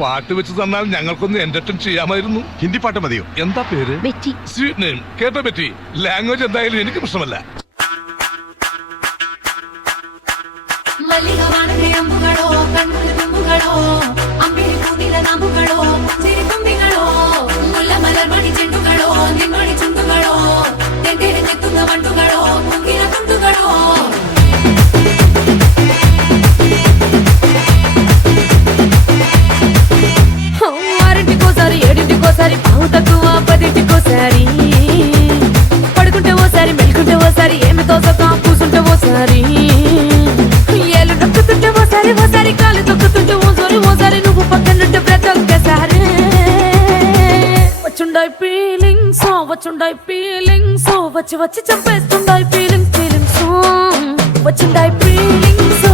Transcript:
പാട്ട് വെച്ച് തന്നാൽ ഞങ്ങൾക്കൊന്ന് എന്റർടൈൻ ചെയ്യാമായിരുന്നു. ഹിന്ദി പാട്ട് മതിയോ? എന്താ പേര്? ബെറ്റി. Sweet name. കേട്ടോ ബെറ്റി, ലാംഗ്വേജ് എന്തായാലും എനിക്ക് പ്രശ്നമല്ല. ఓసారి పావు తక్కువ 10టికోసారి పడుకుంటే ఓసారి మెలుకుంటే ఓసారి ఏమి తోసక కూసుంటే ఓసారి ఏలు నొక్కుతుంటే ఓసారి ఓసారి కాలు తొక్కుతుంటే ఓసారి నువ్వు పక్కనుంటే ప్రతి ఒక్కసారి వచ్చుండాయి ఫీలింగ్స్ వచ్చి వచ్చి చంపేస్తుండాయి ఫీలింగ్స్ వచ్చిండాయి ఫీలింగ్స్